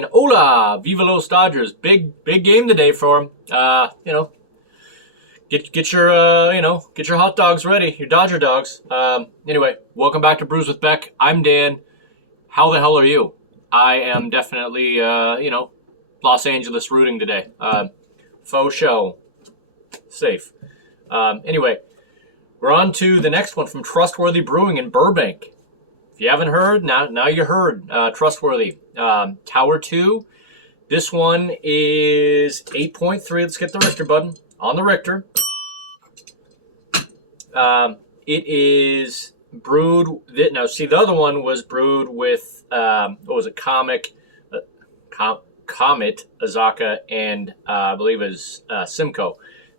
and hola, viva los Dodgers. Big game today for them. Get your get your hot dogs ready, your Dodger dogs. Anyway, welcome back to Brews with Beck. I'm Dan. How the hell are you? I am definitely Los Angeles rooting today. Faux show. Safe. Anyway, we're on to the next one from Trustworthy Brewing in Burbank. If you haven't heard, now you heard. Trustworthy. Tower 2. This one is 8.3. Let's get the Richter button. On the Richter. It is brewed. Now, see, the other one was brewed with, what was it? Comet, Azaka, and I believe is Simcoe.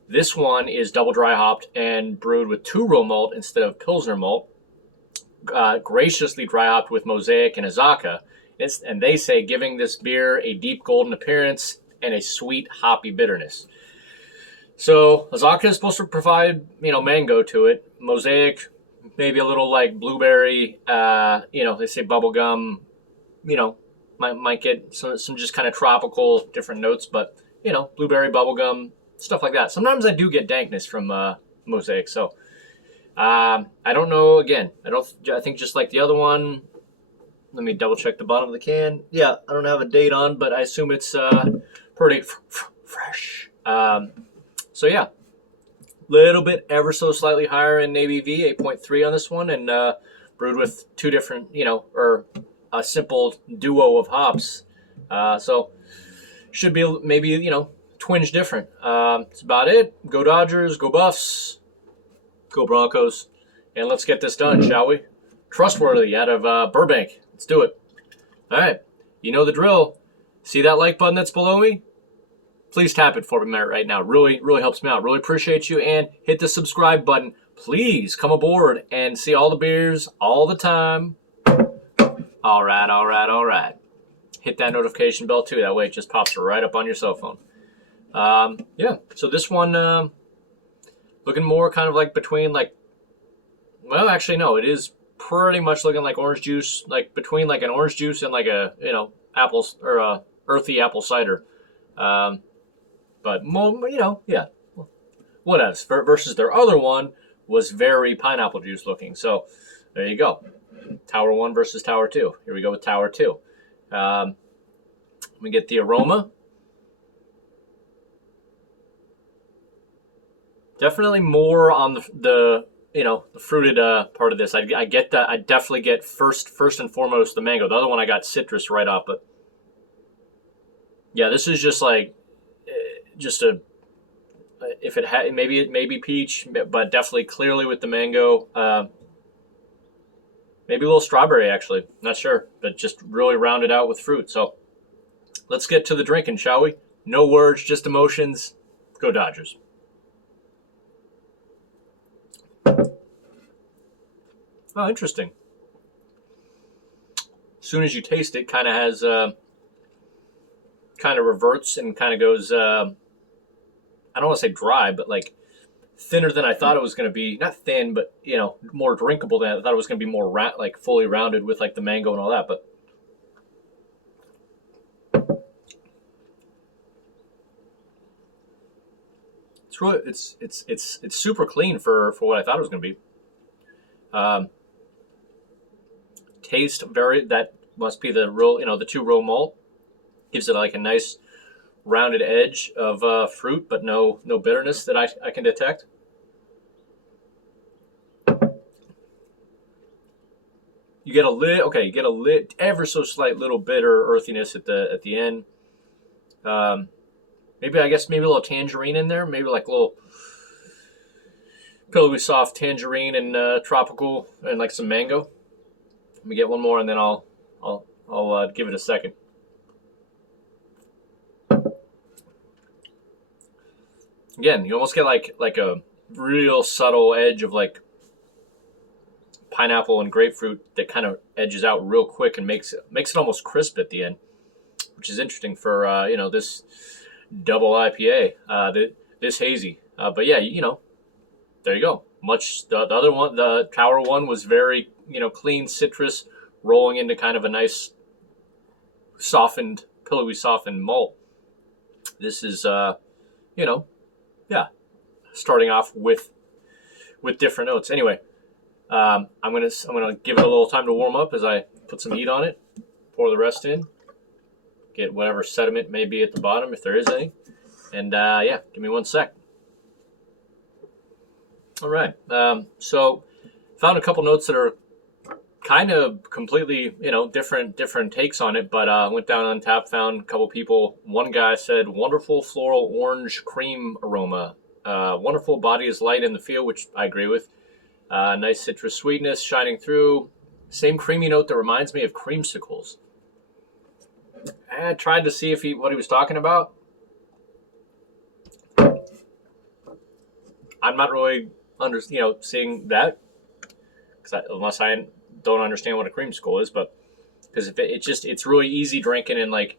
This one is double dry hopped and brewed with 2-row malt instead of Pilsner malt. Graciously dry hopped with Mosaic and Azaka. And they say giving this beer a deep golden appearance and a sweet hoppy bitterness. So Azaka is supposed to provide, mango to it. Mosaic, maybe a little like blueberry, they say bubblegum, might get some just kind of tropical different notes, but, blueberry, bubblegum, stuff like that. Sometimes I do get dankness from Mosaic, so I don't know. Again, I think just like the other one, let me double check the bottom of the can. Yeah, I don't have a date on, but I assume it's pretty fresh. So yeah, little bit ever so slightly higher in ABV, 8.3 on this one, and brewed with two different, or a simple duo of hops. So should be maybe, twinge different. That's about it. Go Dodgers, go Buffs, go Broncos, and let's get this done, shall we? Trustworthy out of Burbank. Let's do it. All right, you know the drill. See that like button that's below me? Please tap it for me right now. Really, really helps me out. Really appreciate you. And hit the subscribe button. Please come aboard and see all the beers all the time. All right. Hit that notification bell too. That way it just pops right up on your cell phone. Yeah, so this one looking more kind of like between well, actually no, it is pretty much looking like orange juice, like between like an orange juice and like a, apples or a earthy apple cider. But more, yeah, whatever. Versus their other one was very pineapple juice looking. So there you go. Tower 1 versus Tower 2. Here we go with Tower 2. Let me get the aroma. Definitely more on the fruited part of this. I get that. I definitely get first and foremost the mango. The other one I got citrus right off, but yeah, this is just like if it had maybe peach, but definitely clearly with the mango. Maybe a little strawberry actually. Not sure, but just really rounded out with fruit. So let's get to the drinking, shall we? No words, just emotions. Go Dodgers. Oh, interesting. As soon as you taste it, kind of has, kind of reverts and kind of goes, I don't want to say dry, but like thinner than I thought it was going to be. Not thin, but, more drinkable than I thought it was going to be more fully rounded with like the mango and all that. But it's really, it's super clean for what I thought it was going to be. Taste that must be the real, the 2-row malt. Gives it like a nice rounded edge of fruit, but no bitterness that I can detect. You get a ever so slight little bitter earthiness at the end. Maybe a little tangerine in there. Maybe like a little pillowy soft tangerine and tropical and like some mango. Let me get one more and then I'll give it a second. Again, you almost get like a real subtle edge of like pineapple and grapefruit that kind of edges out real quick and makes it almost crisp at the end, which is interesting for this double IPA, this hazy. But yeah, there you go. The other one, the Tower 1 was very clean citrus, rolling into kind of a nice softened pillowy softened malt. This is, you know, yeah, starting off with different notes. Anyway, I'm gonna give it a little time to warm up as I put some heat on it. Pour the rest in. Get whatever sediment may be at the bottom if there is any. And yeah, give me 1 sec. All right. So found a couple notes that are kind of completely, different takes on it, but went down on tap, found a couple people. One guy said, wonderful floral orange cream aroma. Wonderful, body is light in the feel, which I agree with. Nice citrus sweetness shining through. Same creamy note that reminds me of creamsicles. I tried to see what he was talking about. I'm not really seeing that, unless I don't understand what a creamsicle is, but because it's really easy drinking, and I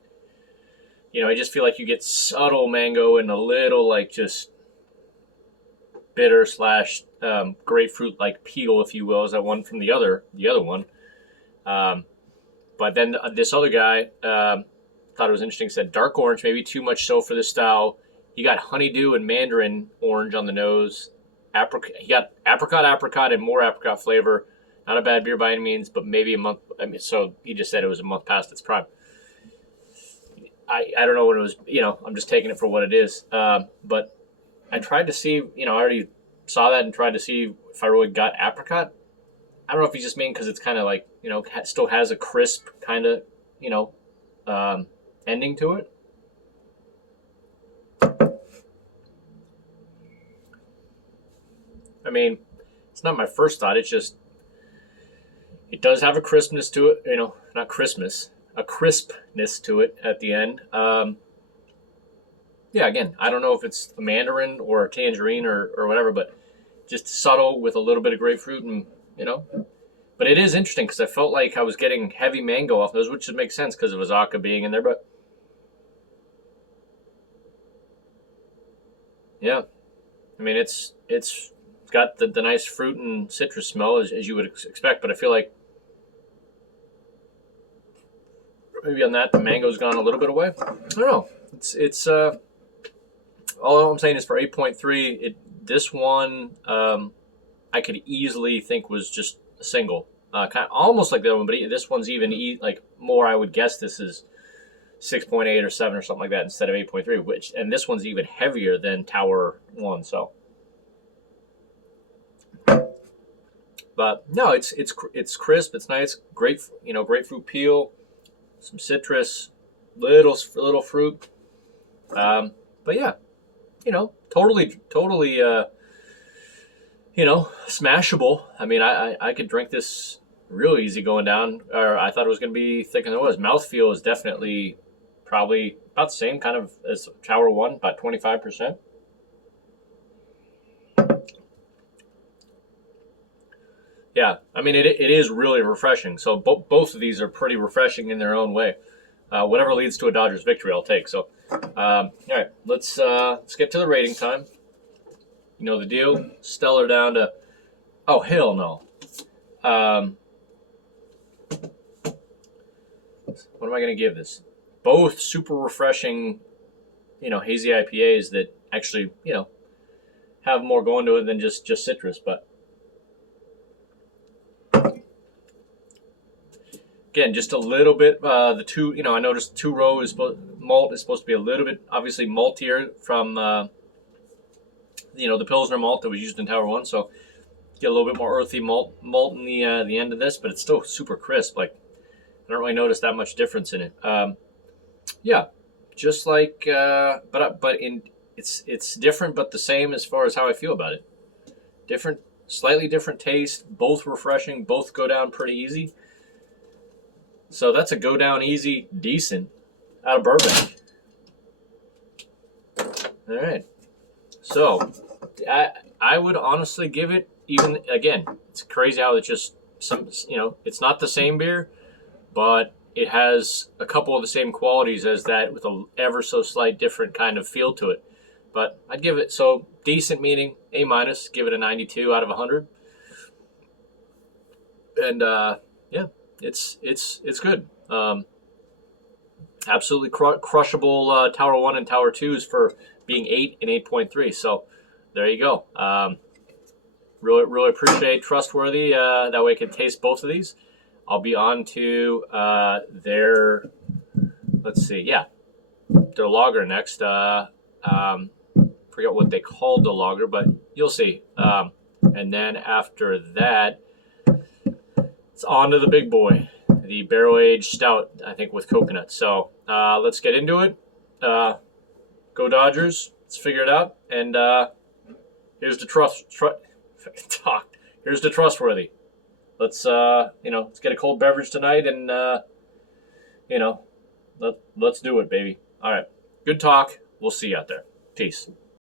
just feel like you get subtle mango and a little just bitter / grapefruit peel, if you will, as that one from the other one. But then this other guy thought it was interesting. Said dark orange, maybe too much so for this style. You got honeydew and mandarin orange on the nose. He got apricot, and more apricot flavor. Not a bad beer by any means, but maybe a month. So he just said it was a month past its prime. I don't know what it was. I'm just taking it for what it is. But I tried to see. I already saw that and tried to see if I really got apricot. I don't know if he's just mean because it's kind of still has a crisp kind of ending to it. I mean, it's not my first thought. It's just, it does have a crispness to it. Not Christmas, a crispness to it at the end. Yeah, again, I don't know if it's a mandarin or a tangerine or whatever, but just subtle with a little bit of grapefruit and, But it is interesting because I felt like I was getting heavy mango off those, which would make sense because of Azaka being in there, but yeah. I mean, it's got the nice fruit and citrus smell as you would expect, but I feel like maybe on that the mango's gone a little bit away. I don't know. It's all I'm saying is for 8.3, this one I could easily think was just a single, kind of almost like the other one, but this one's even more. I would guess this is 6.8 or 7 or something like that instead of 8.3, and this one's even heavier than Tower 1. So. But no, it's crisp. It's nice. Grapefruit peel, some citrus, little fruit. But yeah, totally, smashable. I mean, I could drink this real easy going down. Or I thought it was going to be thicker than it was. Mouthfeel is definitely probably about the same kind of as Tower 1, about 25%. Yeah, I mean, it is really refreshing. So both of these are pretty refreshing in their own way. Whatever leads to a Dodgers victory, I'll take. So, all right, let's get to the rating time. You know the deal. Stellar down to, oh, hell no. What am I going to give this? Both super refreshing, hazy IPAs that actually, have more going to it than just citrus, but. Again, just a little bit. I noticed 2-row malt is supposed to be a little bit, obviously, maltier from, the Pilsner malt that was used in Tower 1. So, get a little bit more earthy malt in the end of this, but it's still super crisp. I don't really notice that much difference in it. Yeah, just like, it's different, but the same as far as how I feel about it. Slightly different taste, both refreshing, both go down pretty easy. So that's a go down easy, decent out of Burbank. All right. So I would honestly give it, even again, it's crazy how it's just it's not the same beer, but it has a couple of the same qualities as that with a ever so slight different kind of feel to it. But I'd give it, so decent meaning A-, give it a 92 out of 100. And yeah. It's good. absolutely crushable Tower 1 and Tower 2s for being 8 and 8.3. So there you go. Really appreciate Trustworthy. That way I can taste both of these. I'll be on to their, let's see, yeah, their lager next. Forget what they called the lager, but you'll see. And then after that, it's on to the big boy, the barrel-aged stout, I think, with coconut. So let's get into it. Go Dodgers. Let's figure it out. And here's the Here's the Trustworthy. Let's let's get a cold beverage tonight, and let's do it, baby. All right. Good talk. We'll see you out there. Peace.